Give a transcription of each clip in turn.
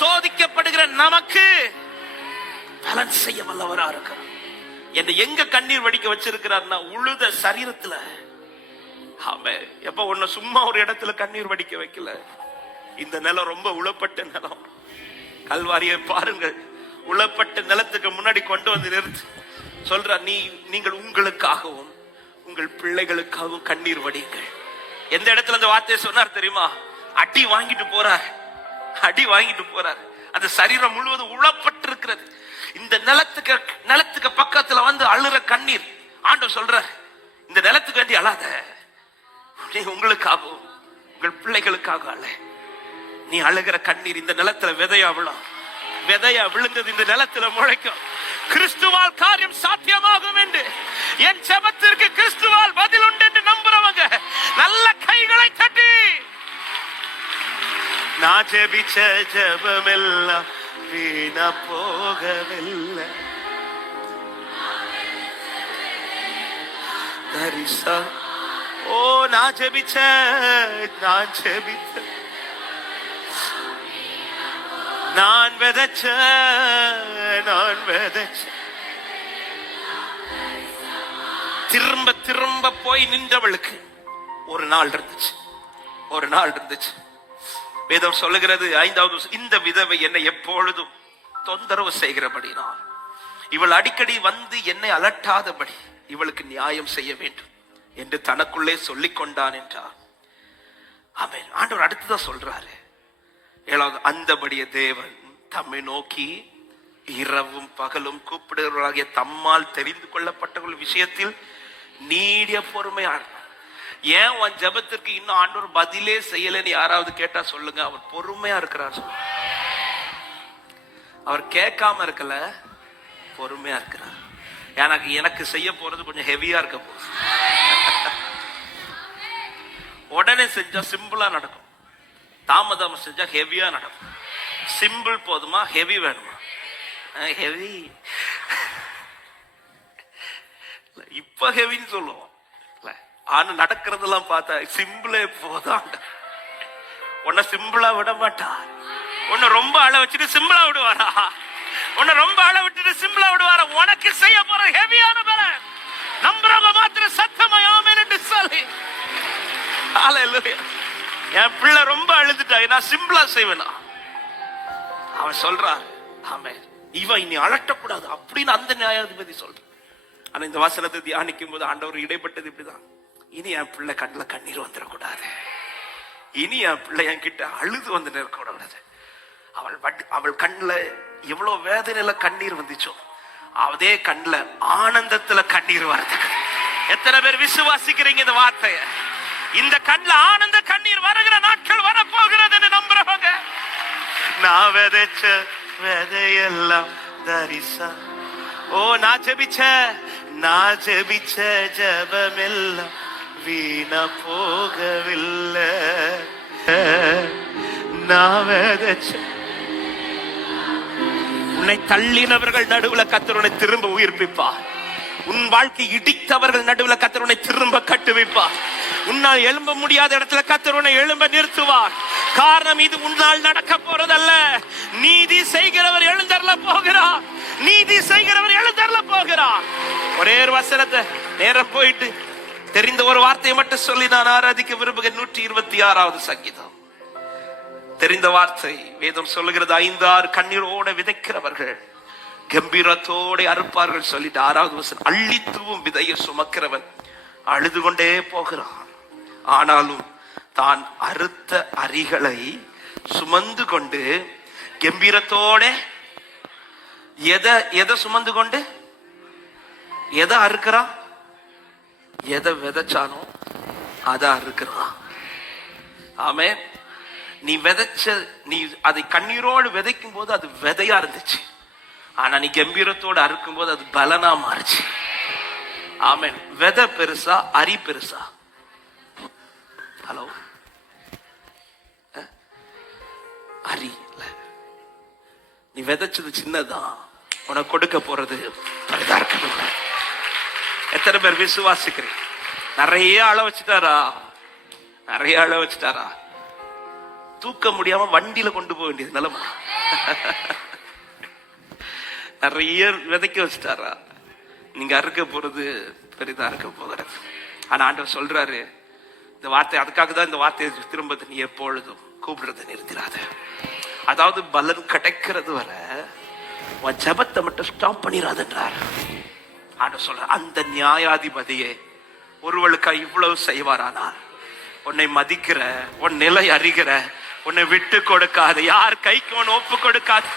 சோதிக்கப்படுகிற நமக்கு பலன் செய்ய வல்லவரா இருக்கிறார். என்ன எங்க கண்ணீர் வடிக்க வச்சிருக்கிறார்னா உழுத சரீரத்துல. ஆமென். எப்ப உன்னை சும்மா ஒரு இடத்துல கண்ணீர் வடிக்க வைக்கல. இந்த நிலம் ரொம்ப உழப்பட்ட நிலம். கல்வாரியை பாருங்கள், உழப்பட்ட நிலத்துக்கு முன்னாடி கொண்டு வந்து நிறுத்து சொல்ற, நீங்கள் உங்களுக்காகவும் உங்கள் பிள்ளைகளுக்காகவும் கண்ணீர் வடிங்கள். எந்த இடத்துல அந்த வார்த்தையை சொன்னார் தெரியுமா? அடி வாங்கிட்டு போறார், அடி வாங்கிட்டு போறார். அந்த சரீரம் முழுவதும் உழப்பட்டு இருக்கிறது. இந்த நிலத்துக்கு பக்கத்துல வந்து அழுற கண்ணீர். ஆண்டவர் சொல்றார், இந்த நிலத்துக்கு வேண்டி அழாத, நீ உங்களுக்காகவும் உங்கள் பிள்ளைகளுக்காக அழ. நீ அழுகிற கண்ணீர் இந்த நிலத்துல விதையா விழும். விதையா விழுந்தது இந்த நிலத்துல முளைக்கும். கிறிஸ்துவால் காரியம் சாத்தியமாகும் என்று, என் ஜெபத்திற்கு கிறிஸ்துவால் பதில் உண்டு என்று நம்புறவங்க நல்ல கைகளை தட்டி, நான் ஜெபிச்ச ஜெபமெல்லாம் வீணா போகவில்லை. ஓ நான் ஜெபிச்ச நான் விதைச்ச திரும்ப திரும்ப போய் நின்றவளுக்கு ஒரு நாள் இருந்துச்சு. வேதம் சொல்லுகிறது 5வது, இந்த விதவை என்னை எப்பொழுதும் தொந்தரவு செய்கிறபடினால் இவள் அடிக்கடி வந்து என்னை அலட்டாதபடி இவளுக்கு நியாயம் செய்ய வேண்டும் என்று தனக்குள்ளே சொல்லிக் கொண்டான் என்றார். ஆமென். ஆண்டவர் அடுத்துதான் சொல்றாரு 7வது, அந்தபடிய தேவன் தம்மை நோக்கி இரவும் பகலும் கூப்பிடுகிறவர்களாகிய தம்மால் தெரிந்து கொள்ளப்பட்டவர்கள் விஷயத்தில் நீடிய பொறுமையா. ஏன் உன் ஜெபத்திற்கு இன்னும் ஆண்டவர் பதிலே செய்யலன்னு யாராவது கேட்டா சொல்லுங்க, அவர் பொறுமையா இருக்கிறார். அவர் கேட்காம இருக்கல, பொறுமையா இருக்கிறார். எனக்கு செய்ய போறது கொஞ்சம் ஹெவியா இருக்க போகுது. உடனே செஞ்சா சிம்பிளா நடக்கும், தாமதம் செஞ்சா ஹெவியா நடக்கும். சிம்பிள் போதுமா, ஹெவி வேணுமா? ஹெவி இப்ப ஹெவின்னு சொல்லுவோம். ஆனா நடக்கிறதெல்லாம் பார்த்தா சிம்பிளே போதான். உன்னை சிம்பிளா விட மாட்டார். உன்னை ரொம்ப அழ வச்சுட்டு சிம்பிளா விடுவாரா? உன்னை ரொம்ப அழ விட்டுட்டு சிம்பிளா விடுவாரா? உனக்கு செய்ய போற ஹெவியான பலன் நம்புறவங்க மாத்திரம் சத்தமா ஆமென் என்று சொல்லி. ஹல்லேலூயா. என் பிள்ளை ரொம்ப அழுதுட்டா, நான் சிம்பிளா செய்வேனா? அவன் சொல்றான், ஆமென், இவன் இனி அலட்டக்கூடாது அப்படின்னு அந்த நியாயாதிபதி சொல்ற. ஆனா இந்த வசனத்தை தியானிக்கும் போது ஆண்டவர் இடைப்பட்டது இப்படிதான். இனி என் பிள்ளை கண்ணுல கண்ணீர் வந்துடக்கூடாது, இனி என் பிள்ளை என் கிட்ட அழுது வந்து நிற்கக்கூடாது. அவள் கண்ணுல எவ்வளவு வேதனையில கண்ணீர் வந்துச்சோ அதே கண்ணுல ஆனந்தத்துல கண்ணீர் வருது. எத்தனை பேர் விசுவாசிக்கிறீங்க இந்த வார்த்தைய? இந்த கண்ணுல ஆனந்த கண்ணீர் வருகிற நாட்கள் வரப்போகிறது என்று நம்புறவங்க. நான் விதைச்ச விதையெல்லாம் தரிசா. ஓ நான் ஜெபிச்ச ஜெபமெல்லாம் வீணா போகவில்லை. நான் விதைச்ச. உன்னை தள்ளினவர்கள் நடுவுல கர்த்தர் உன்னை திரும்ப உயிர்ப்பிப்பார். உன் வாழ்க்கை இடித்தவர்கள் நடுவுல கர்த்தர் உன்னை திரும்ப கட்டுவிப்பார். உன்னால் எழும்ப முடியாத இடத்துல கர்த்தர் உன்னை எழும்ப நிறுத்துவார். காரணம், இது உன்னால் நடக்க போறதல்ல. நீதி செய்கிறவர் எழுந்தருள போகிறார். நீதி செய்கிறவர் எழுந்தருள போகிறார். ஒரே ஒரு வசனத்தை நேரம் போயிட்டு தெரிந்த ஒரு வார்த்தையை மட்டும் சொல்லி நான் ஆராதிக்க விரும்புகிறேன். 126வது சங்கீதம். தெரிந்த வார்த்தை. வேதம் சொல்லுகிறது, 5-6 கண்ணீரோட விதைக்கிறவர்கள் கம்பீரத்தோட அறுப்பார்கள் சொல்லிட்டு 6வது வசனம், அள்ளி தூவும் விதையை சுமக்கிறவன் அழுது கொண்டே போகிறான், ஆனாலும் தான் அறுத்த அரிகளை சுமந்து கொண்டு கம்பீரத்தோட எதை சுமந்து கொண்டு எதை அறுக்கிறான்? எதை விதைச்சானோ அதை அறுக்கிறான். ஆமே. நீ விதைச்ச, நீ அதை கண்ணீரோடு விதைக்கும் போது அது விதையா இருந்துச்சு. ஆனா நீ கம்பீரத்தோடு அறுக்கும் போது அது பலனா மாறுச்சு. ஆமென். விதை பெருசா, அரி பெருசா? ஹலோ, அரி இல்ல. நீ விதைச்சது சின்னதான், உனக்கு கொடுக்க போறது பெரிதா இருக்கணும். எத்தனை பேர் விசுவாசிக்கிறீங்க? நிறைய அழ வச்சுட்டாரா? நிறைய அழ வச்சுட்டாரா? தூக்க முடியாம வண்டியில கொண்டு போக வேண்டியது நிலைமை. நிறைய விதைக்க வச்சுட்டாரா, நீங்க அறுக்க போறது பெரிதா அறுக்க போகிறது. ஆனா ஆண்டவர் சொல்றாரு இந்த வார்த்தை, அதுக்காக தான் இந்த வார்த்தையை திரும்ப, நீ எப்பொழுதும் கூப்பிடுறத நிறுத்திடாத. அதாவது பலன் கிடைக்கிறது வர உன் ஜபத்தை மட்டும் ஸ்டாப் பண்ணிடாதன்றார் ஆண்டவர் சொல்ற. அந்த நியாயாதிபதியே ஒருவளுக்கா இவ்வளவு செய்வாரானால், உன்னை மதிக்கிற, உன் நிலை அறிகிற, உன்னை விட்டு கொடுக்காது, யார் கைக்கு உன் ஒப்பு கொடுக்காது.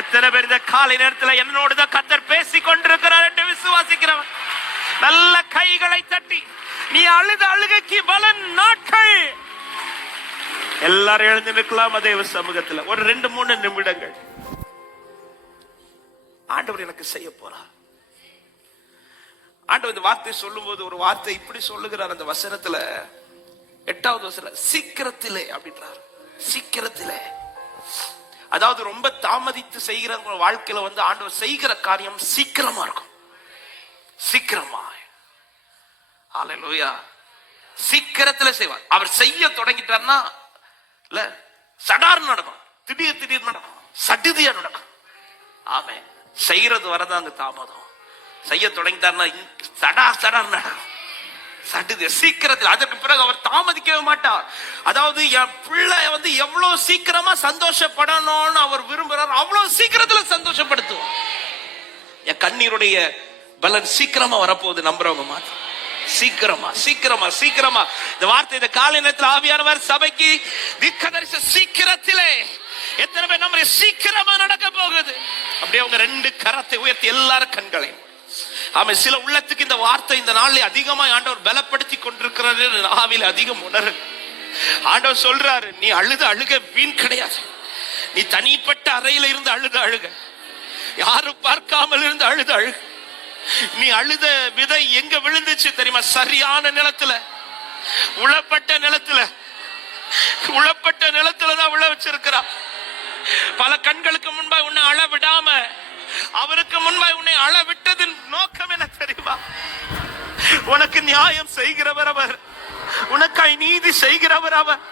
எத்தனை பேர் இந்த காலை நேரத்தில் என்னோடு தான் கர்த்தர் பேசி கொண்டிருக்கிறார் என்று விசுவாசிக்கிறவன் நல்ல கைகளை தட்டி, நீ அழுத அழுகைக்கு பலன் நாட்கள். எல்லாரும் எழுந்து நிற்கலாம் தேவ சமூகத்தில் ஒரு 2-3 நிமிடங்கள். ஆண்டவர் எனக்கு செய்ய போறார். ஆண்டவர் இந்த வார்த்தை சொல்லும் போது ஒரு வார்த்தை இப்படி சொல்லுகிறார் அந்த வசனத்துல, 8வது வசனம், சீக்கிரத்திலே அப்படின்றார். சீக்கிரத்திலே, அதாவது ரொம்ப தாமதித்து செய்கிற வாழ்க்கையில ஆண்டவர் செய்கிற காரியம் சீக்கிரமா இருக்கும். சீக்கிரமா, ஹல்லேலூயா, சீக்கிரத்துல செய்வார். அவர் செய்ய தொடங்கிட்டார்னா இல்ல சடார் நடக்கும், திடீர் நடக்கும், சடுதியா நடக்கும். ஆமென். செய்யறது வரதான் அங்க தாமதம். செய்ய தொடங்கிட்டார்னா சடார் நடக்கும், சடுதி, சீக்கிரத்தில். அதற்கு பிறகு அவர் தாமதிக்கவே மாட்டார். அதாவது என் பிள்ளை எவ்வளவு சீக்கிரமா சந்தோஷப்படணும்னு அவர் விரும்புறார், அவ்வளவு சீக்கிரத்துல சந்தோஷப்படுத்துவார். என் கண்ணீருடைய பலன் சீக்கிரமா வரப்போகுது நம்புறவங்க மாதிரி. சீக்கிரமா சீக்கிரமா சீக்கிரமா இந்த வார்த்தை இந்த காலை நேரத்தில் ஆவியானவர் சபைக்கு தீர்க்கதரிசி சீக்கிரத்திலே. எத்தனை பேர் நம்ம சீக்கிரமா நடக்க போகுது? அப்படியே அவங்க 2 கரத்தை உயர்த்தி எல்லாரும் கண்களையும். ஆமா, சில உள்ளத்துக்கு இந்த வார்த்தை இந்த நாளில் அதிகமாக ஆண்டவர் பலப்படுத்தி கொண்டிருக்கிறது. ஆவில அதிகம் உணரு. ஆண்டவர் சொல்றாரு, நீ அழுத அழுக வீண் கிடையாது. நீ தனிப்பட்ட அறையில இருந்து அழுக, யாரும் பார்க்காமல் இருந்து அழுக. நீ அழுத விதை எங்க விழுந்துச்சு தெரியுமா? சரியான நிலத்துல, உழப்பட்ட நிலத்துலதான் விழ வச்சிருக்கிறா. பல கண்களுக்கு முன்பாக உன்னை அழ விடாம அவருக்கு முன்பாக உன்னை அழ விட்டதின் நோக்கம் என்ன தெரியுமா? உனக்கு நியாயம் செய்கிறவர் அவர், உனக்காய் நீதி செய்கிறவர் அவர்.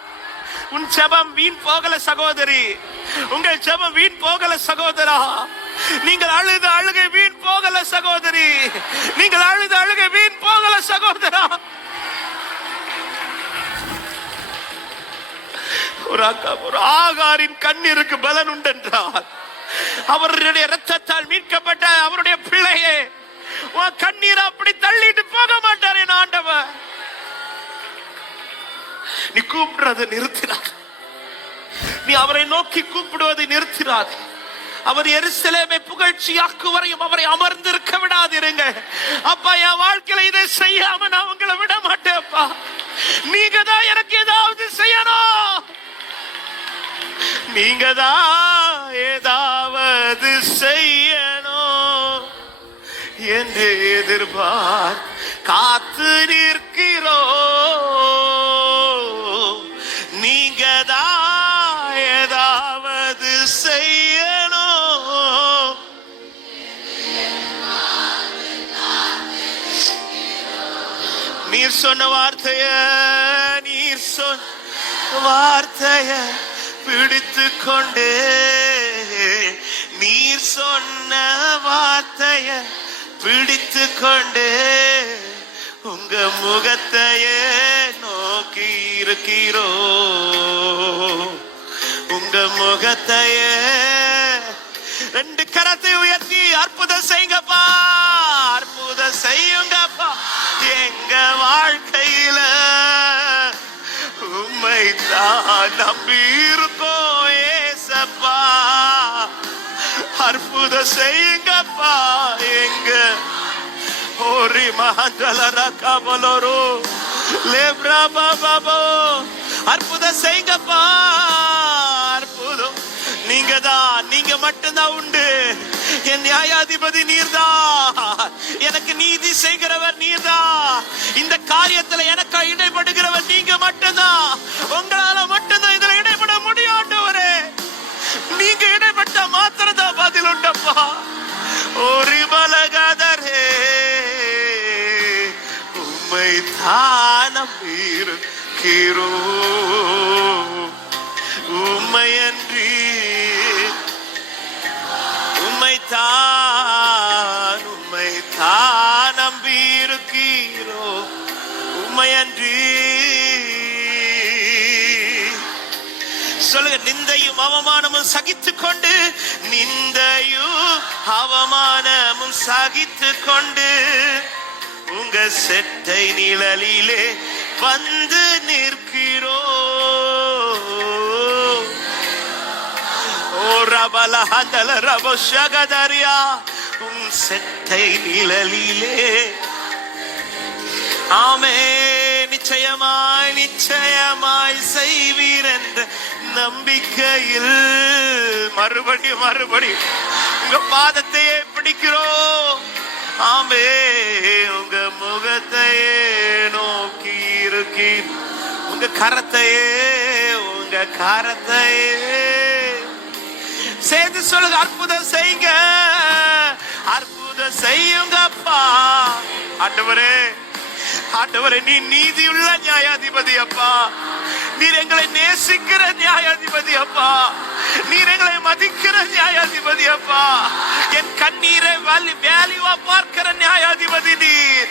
உன் ஜெபம் வீண் போகல சகோதரி, உங்கள் ஜெபம் வீண் போகல சகோதரா. நீங்கள் அழுத அழுகை வீண் போகல சகோதரி, நீங்கள் அழுத அழுகை வீண் போகல சகோதரா. ஒரு ஆகாரின் கண்ணீருக்கு பலன் உண்டென்றார். அவருடைய இரத்தத்தால் மீட்கப்பட்ட அவருடைய பிள்ளையே, உன் கண்ணீர் அப்படி தள்ளிட்டு போக மாட்டார் என் ஆண்டவர். நீ கூப்பிடுறதை நிறுத்தினார், நீ அவரை நோக்கி கூப்பிடுவதை நிறுத்தினார். அவர் எருசலேமை புகழ்ச்சியாக்கு வரையும் அவரை அமர்ந்திருக்க விடாதிருங்க. அப்பா, என் வாழ்க்கையில இதை செய்யாம நான் உங்களை விட மாட்டேன்ப்பா. நீங்க தான் எனக்கு ஏதாவது செய்யணும், நீங்க தான் ஏதாவது செய்யணும் என்று எதிர்பார் காத்து நிற்கிறோ. நீங்க தான் ஏதாவது செய்யணும். நீர் சொன்ன வார்த்தைய பிடித்து கொண்டு, நீர் சொன்ன வார்த்தைய பிடித்து கொண்டு உங்க முகத்தையே நோக்கி இருக்கிறோ. உங்க முகத்தையே 2 கரத்தை உயர்த்தி அற்புதம் செய்யுங்கப்பா, அற்புதம் செய்யுங்கப்பா. எங்க வாழ்க்கையில உம்மை தான் நம்பி இருக்கோம் ஏசப்பா. அற்புதம் செய்யுங்கப்பா. எங்க ஓரி மஹந்தலரா கபலரோ லேப்ரா பாபா, அற்புதம் செய்யுங்கப்பா. அற்புதம் நீங்க தான், நீங்க மட்டும்தான் உண்டு. என் நியாயாதிபதி நீர்தான், எனக்கு நீதி செய்கிறவர் நீர்தான். இந்த காரியத்துல எனக்கு இடைப்படுகிறவர் நீங்க மட்டும்தான். உங்களால மட்டும்தான் இதுல இடைப்பட முடியும் ஆண்டவரே. நீங்க இடைப்பட்ட மாத்திரதான் பதில் உண்டப்பா. ஒரு பலகதரே உம்மை தானம் இருக்கிறோ. உம்மையன்றி உம்மைத்தான் நம்பியிருக்கிறோ. உம்மையன்றி சொல்லுங்க. நிந்தையும் அவமானமும் சகித்து கொண்டு, நிந்தையும் அவமானமும் சகித்து கொண்டு உங்க செட்டை நிழலிலே வந்து நிற்கிறோ. ஓ ரபல ஹந்தல ரபோ ஷகதரியா, உன் செட்டை நிழலிலே. ஆமே, நிச்சயமாய் நிச்சயமாய் செய்வீர் என்ற நம்பிக்கையில் மறுபடியும் உங்க பாதத்தையே பிடிக்கிறோம். ஆமே, உங்க முகத்தையே நோக்கி இருக்கீர். உங்க கரத்தையே சேர்த்து சொல்லுங்க. அற்புதம் செய்யுங்க, அற்புதம் செய்யுங்கப்பா. ஆண்டவரே, நீ நீதியுள்ள நியாயாதிபதி அப்பா. நீர் எங்களை நேசிக்கிற நியாயாதிபதி அப்பா. நீர் எங்களை மதிக்கிற நியாயாதிபதி அப்பா. என் கண்ணீரை வேல்யூவா பார்க்கிற நியாயாதிபதி நீர்.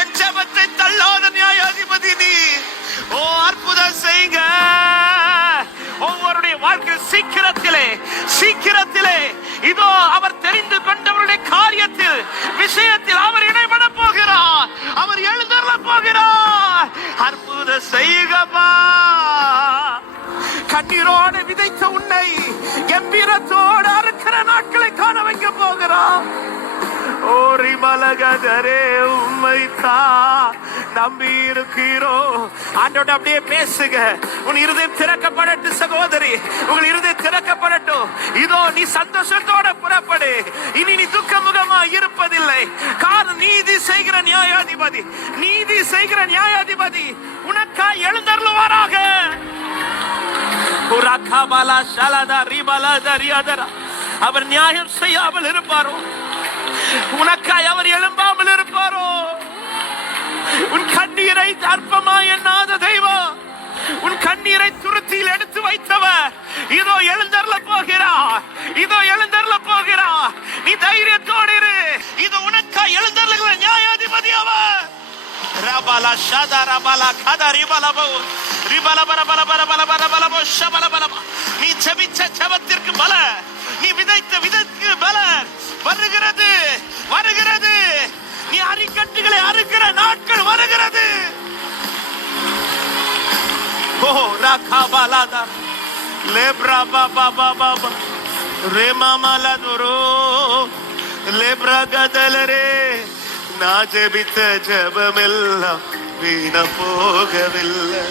என் ஜெபத்தை தள்ளாத நியாயாதிபதி நீர். ஓ, அற்புதம் செய்யுங்க. ஒவ்வொருடைய வாழ்க்கை சீக்கிரத்திலே இதோ அவர் தெரிந்து கொண்டவருடைய காரியத்தில் விஷயத்தில் அவர் இடைபட போகிறார். அவர் எழுந்தருள போகிறார். அற்புதம் செய்யுங்கப்பா. கண்ணீரோடு விதைத்த உன்னை கம்பீரத்தோடு அறுக்கிற நாட்களை காண வைக்க போகிறார். ஓரி மலகதரே, உம்மைத்தான் நம்பி இருக்கிறோ. ஆண்டோட அப்படியே பேசுங்க. உன் இருதயம் திறக்கப்படட்டும் சகோதரி, உங்கள் இருதயம் திறக்கப்படட்டும். இதோ நீ சந்தோஷத்தோட புறப்படு. இனி நீ துக்கமுகமா இருப்பதில்லை. காரணம் நீதி செய்கிற நியாயாதிபதி உனக்காய் எழுந்தருளுவாராக. அவர் நியாயம் செய்யாமல் இருப்பாரோ? உனக்காய் அவர் எழும்பாமல் இருப்பாரோ? உன் கண்ணீரை அற்பமா எண்ணாத தெய்வம், உன் கண்ணீரை துருத்தியில் எடுத்து வைத்தவர் இதோ எழுந்தருள போகிறார். நீ தைரியத்தோடு இரு. இது உனக்காய் எழுந்தருளுகிற நியாயாதிபதி அவர். ரபலா ஷதா ரபலா கதா ரிபலபோ ரிபலபரபரபரபரபரபரபோ ஷபலபலப. நீ ஜெபிச்ச ஜெபத்திற்கு பல, நீ விதைத்த விதைக்கு பல வருகிறது. நீ அரிக்கட்டுகளை அறுக்கிற நாட்கள் வருகிறது. ஓ ராகாபாலாதா லேப்ரா பாபா பாபா ரேமாமாலாதுரோ லேப்ரா கதலரே. நான் ஜெபித்த ஜெபமெல்லாம் வீண போகவில்லை.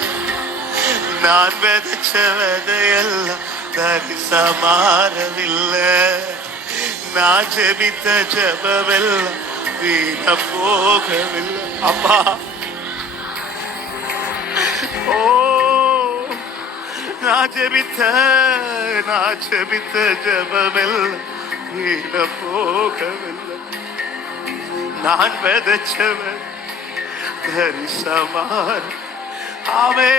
நான் விதைச்ச விதையெல்லாம் தரிசமாறவில்லை. நான் ஜெபித்த ஜெபமெல்லாம் வீண போகவில்லை. அப்பா, ஓ நான் ஜெபித்த ஜெபமெல்லாம் வீண போகவில்லை. நான் விதைச்சவன் தரிசமார். ஆவே,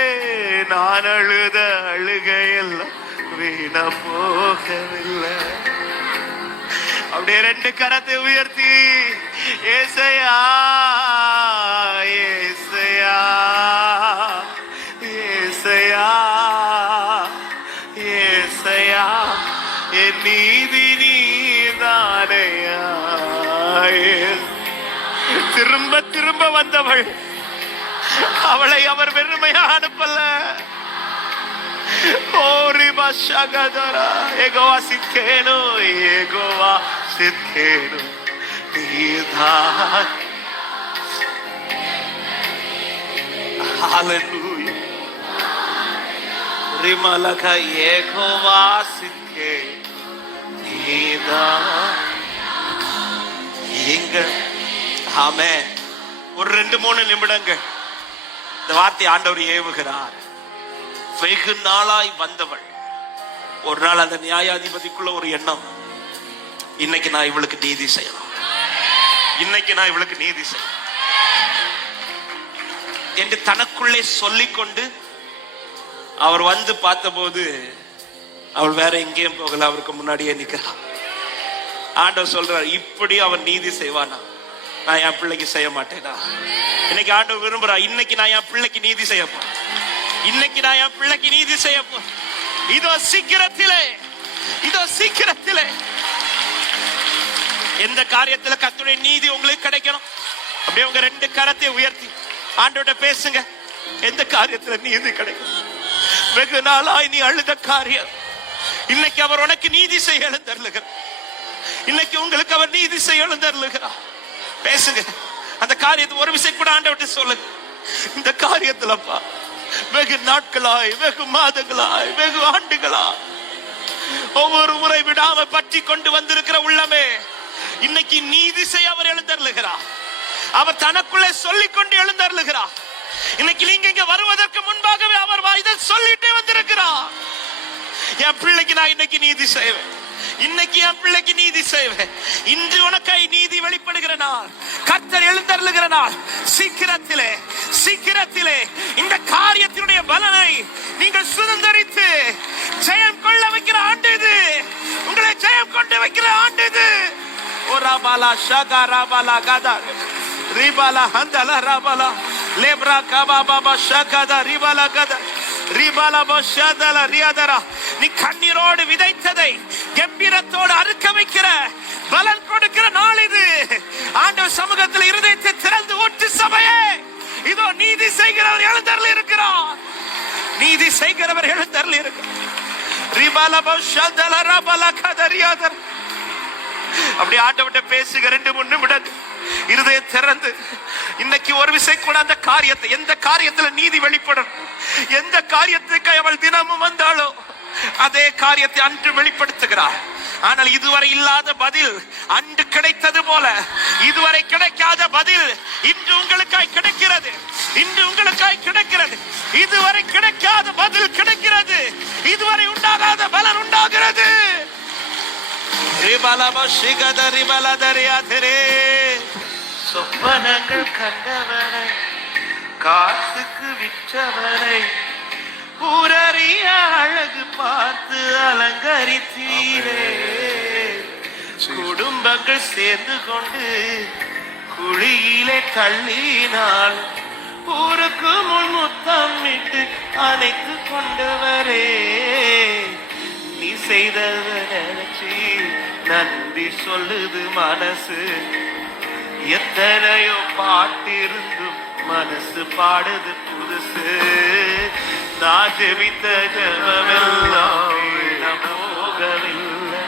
நான் அழுத அழுகையெல்லாம் வீண போகவில்லை. அப்படியே ரெண்டு கரத்தை உயர்த்தி ஏசையா ஏசையா ஏசையா ஏசையா, என் நீதி நீதானையா. திரும்ப வந்தவள், அவளை அவர் வெறுமையா அனுப்பல. ஓரிபா ஷகதரா ஏகோவா சித்கேனு நீதான். ஹalleluya. ரிமலக ஏகோவா சித்கே நீதான். எங்க ஆமென். ஒரு 2-3 நிமிடங்கள் இந்த வார்த்தை ஆண்டவர் ஏவுகிறார். வெகு நாளாய் வந்தவள் ஒரு நாள் அந்த நியாயாதிபதிக்குள்ள ஒரு எண்ணம், இன்னைக்கு நான் இவளுக்கு நீதி செய்யணும், என்று தனக்குள்ளே சொல்லிக்கொண்டு அவர் வந்து பார்த்தபோது அவள் வேற எங்கேயும் போகல, அவருக்கு முன்னாடியே நிக்கிறான். ஆண்டவர் சொல்றார், இப்படி அவன் நீதி செய்வானா, நான் என் பிள்ளைக்கு செய்ய மாட்டேனா? இன்னைக்கு ஆண்டவர் விரும்புறா, இன்னைக்கு நான் என் பிள்ளைக்கு நீதி செய்யப்போ, இன்னைக்கு நான் என் பிள்ளைக்கு நீதி செய்யப்போ. இதோ சீக்கிரத்திலே, இதோ சீக்கிரத்திலே. எந்த காரியத்துல கர்த்தருடைய நீதி உங்களுக்கு கிடைக்கணும், அப்படியே உங்க ரெண்டு கரத்தை உயர்த்தி ஆண்டவர்கிட்ட பேசுங்க. எந்த காரியத்துல நீதி கிடைக்கும்? வெகு நாளாய் நீ அழுத காரியம், இன்னைக்கு அவர் உனக்கு நீதி செய்ய எழுந்தருளுகிறார். இன்னைக்கு உங்களுக்கு அவர் நீதி செய்ய எழுந்தருளுகிறார். பேசுங்க அந்த காரியத்தை ஒரு விஷயம் கூட ஆண்டவர்கிட்ட சொல்லுங்க. இந்த காரியத்துலப்பா வெகு நாட்களாய், வெகு மாதங்களாய், வெகு ஆண்டுகளாய் ஒவ்வொரு முறை விடாம பற்றி கொண்டு வந்திருக்கிற உள்ளமே, இன்னைக்கு நீதி செய்ய அவர் எழுந்தருளுகிறார். அவர் தனக்குள்ளே சொல்லிக் கொண்டு எழுந்தருளுகிறார். இன்னைக்கு நீங்க இங்க வருவதற்கு முன்பாகவே அவர் இதை சொல்லிட்டே வந்திருக்கிறார். என் பிள்ளைக்கு நான் இன்னைக்கு நீதி செய்வேன், இன்னைக்கு என் பிள்ளைக்கு நீதி செய்வேன். இன்று உனக்காய் நீதி வெளிப்படுகிற நாள், கர்த்தர் எழுந்தருளுகிற நாள். சீக்கிரத்திலே, சீக்கிரத்திலே இந்த காரியத்தினுடைய பலனை நீங்கள் சுதந்தரித்து ஜெயம் கொள்ள வைக்கிற ஆண்டு இது. உங்களை ஜெயம் கொண்டு வைக்கிற ஆண்டு இது. ஓராபாலா ஷகாராபாலா கதா ரிபாலா ஹந்தலா ராபாலா லேப்ரா கபாபாபா ஷகதா ரிபாலா கதா ரிபாலா பஷதலா ரியாதரா. நீ கண்ணீரோடு விதைத்ததை கம்பீரத்தோடு அறுக்க வைக்கிற, பலன் கொடுக்கிற நாள் இது. ஆண்டவர் சமூகத்தில் இருதயத்தை திறந்து ஊற்று சபையே. இதோ நீதி செய்கிறவர் எழுந்தருளி இருக்கிறார், நீதி செய்கிறவர் எழுந்தருளி இருக்கிறார். ரிபாலா பஷதலா ராபாலா கதா ரியாதரா. அப்படி ஆண்டவர்கிட்ட பேசுக 2-3 நிமிடங்கள் இருதயம் திறந்து. இன்னைக்கு ஒரு விஷயம் கூட அந்த காரியத்தை, எந்த காரியத்துல நீதி வெளிப்படும், எந்த காரியத்துக்கு அவள் தினமும் வந்தாளோ அதே காரியத்தை அன்று வெளிப்படுத்துகிறார். ஆனால் இதுவரை இல்லாத பதில் அன்று கிடைத்தது போல இதுவரை கிடைக்காத பதில் இன்று உங்களுக்காய் கிடைக்கிறது, இன்று உங்களுக்காய் கிடைக்கிறது. இதுவரை கிடைக்காத பதில் கிடைக்கிறது, இதுவரை உண்டாகாத பலன் உண்டாகிறது. சொப்பனங்கள் கண்டவனை, காசுக்கு விற்றவனை, ஊரறிய அழகு பார்த்து அலங்கரித்தீரே. குடும்பங்கள் சேர்ந்து கொண்டு குழியிலே தள்ளினால் ஊருக்கு முன் முத்தமிட்டு அணைத்து கொண்டவரே. நீ செய்ததை நினைச்சி நன்றி சொல்லுது மனசு. எத்தனையோ பாட்டிருந்தும் மனசு பாடுது புதுசு. நான் ஜெபித்த ஜெபமெல்லாம் போகவில்லை,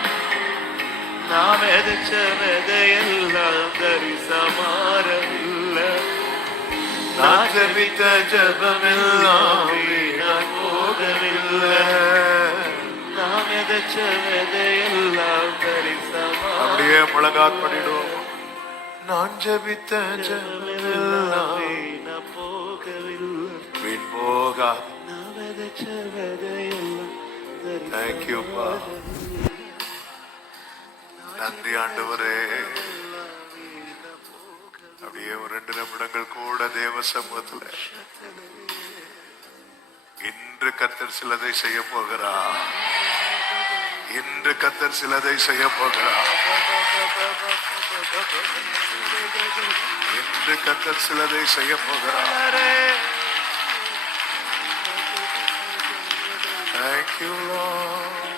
நான் விதைச்ச விதையெல்லாம் தரிசமாறவில்லை. நான் ஜெபித்த ஜெபமெல்லாம் போகவில்லை, நான் விதைச்ச விதையெல்லாம் தரிசமா. அப்படியே முழங்கால் பண்ணிடுவோம். நான் ஜெபித்த ஜெபமெல்லாம் போகவில்லை, வீண் போகாது. Thank you, Pa. நன்றி ஆண்டவரே. அப்படியே ஒரு 2 நிமிடங்கள் கூட தேவ சமூகத்துல இன்று கர்த்தர் சிலதை செய்ய போகிறார், இன்று கர்த்தர் சிலதை செய்ய போகிறார், இன்று கர்த்தர் சிலதை செய்ய போகிறார். Thank you, Lord.